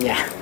เ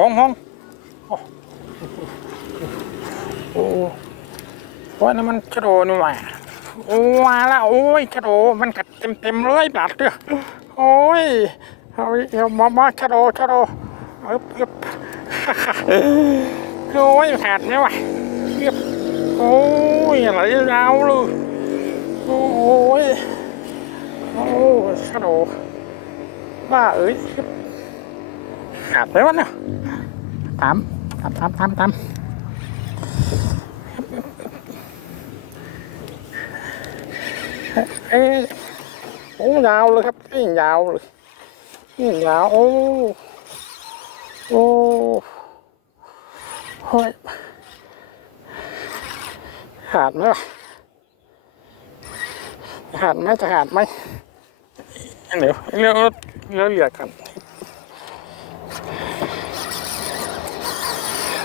ห้องห้องโอ้โอ้โอ้ยนั่นมันชะโดนี่หว่าโอ้มาแล้วโอ้ยชะโดมันกัดเต็มเต็มเลยบาดเด้อโอ้ยเอาเอามามาชะโดชะโดอึบอึบโอ้ยขาดไหวะเรียบโอ้ยอะไรยาวเลยโอ้ยโอ้ยชะโดบ้าเอ้ยขาดไหมวะเนี่ย ตามตามตามตามตามเอ้ยโอ้ยาวเลยครับเอ้ยยาวเลยนี่ยาวโอ้โอ้โอ้ยขาดไหมขาดไหมจะขาดไหมเดี๋ยวเร็วเร็วเหลือกัน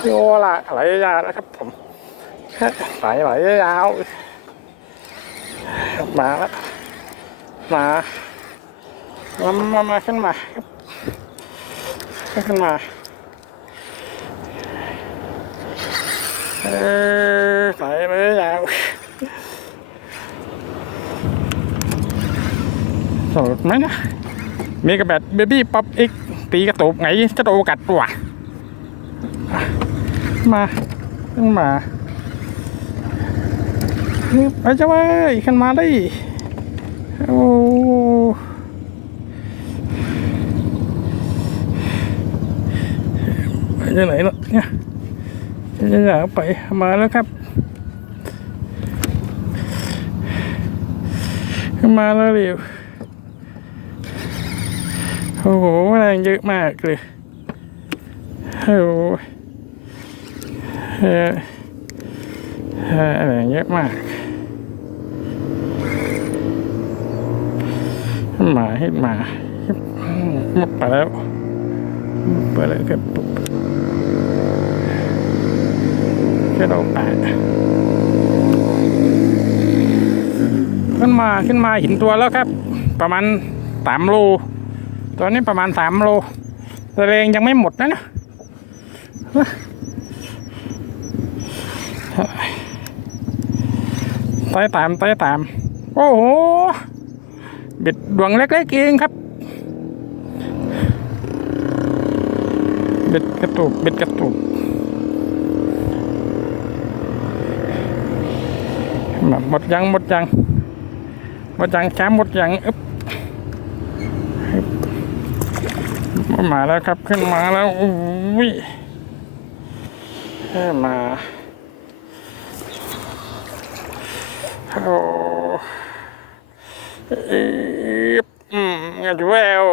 โยละไหลยาวนะครับผมไหลไหลยาว มาแล้วมามามามาขึ้นมาขึ้นมาเออไหลไหลยาวสดไหมนะมีกระแบบเบบี้ป๊อปอีกตีกระตุกไงจะโตกัดตัว มาขึ้นมาไปจะไปขึ้นมาได้ โอ้ไปจะไหนเนาะเนี่ยจะอยากไปมาแล้วครับขึ้นมาแล้วเร็วโอ้โหแรงเยอะมากเลยโอ้ ออเอออะไรเยอะมากหมาให้หมาหมดไปแล้วไปแล้วครับแค่ดอกแปดขึ้นมาขึ้นมาหินตัวแล้วครับ ประมาณสามโลตอนนี้ประมาณสามโลแต่แรงยังไม่หมดนะเนี่ ยไต่ตามไต่ตาม โอ้โหเบิดดวงเล็กๆเองครับ เบิดกระตุกบิดกระตุกหมดยังหมดยังหมดยังแชมป์หมดยังอึ๊บมาแล้วครับขึ้นมาแล้วอุ้ยมา โอ้อืมแวว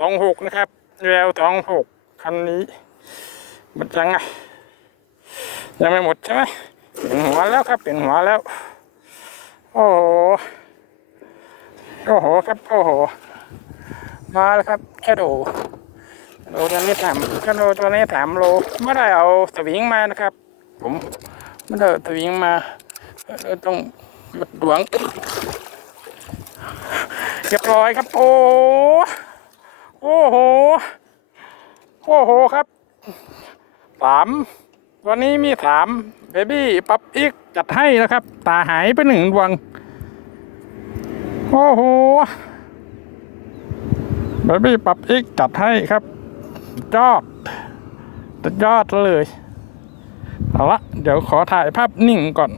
สองหกนะครับ แววสองหกคันนี้หมดยังไงยังไม่หมดใช่ไหมเป็นหัวแล้วครับเป็นหัวแล้ว โอ้โหโอ้โหครับโอ้โห มาแล้วครับแค่โดโลตัวนี้ถามแค่โดตัวนี้ถามโลไม่ได้เอาสวิงมานะครับ ผมไม่ได้สวิงมาต้อง หยุดดวงเรียบร้อยครับ โอ้โอ้โห โอ้โหครับสามวันนี้มีสามเบบี้ปั๊บอีกจัดให้นะครับ ตาหายไปหนึ่งดวง โอ้โหเบบี้ปั๊บอีกจัดให้ครับยอดสุดยอดเลย เอาละ เดี๋ยวขอถ่ายภาพนิ่งก่อน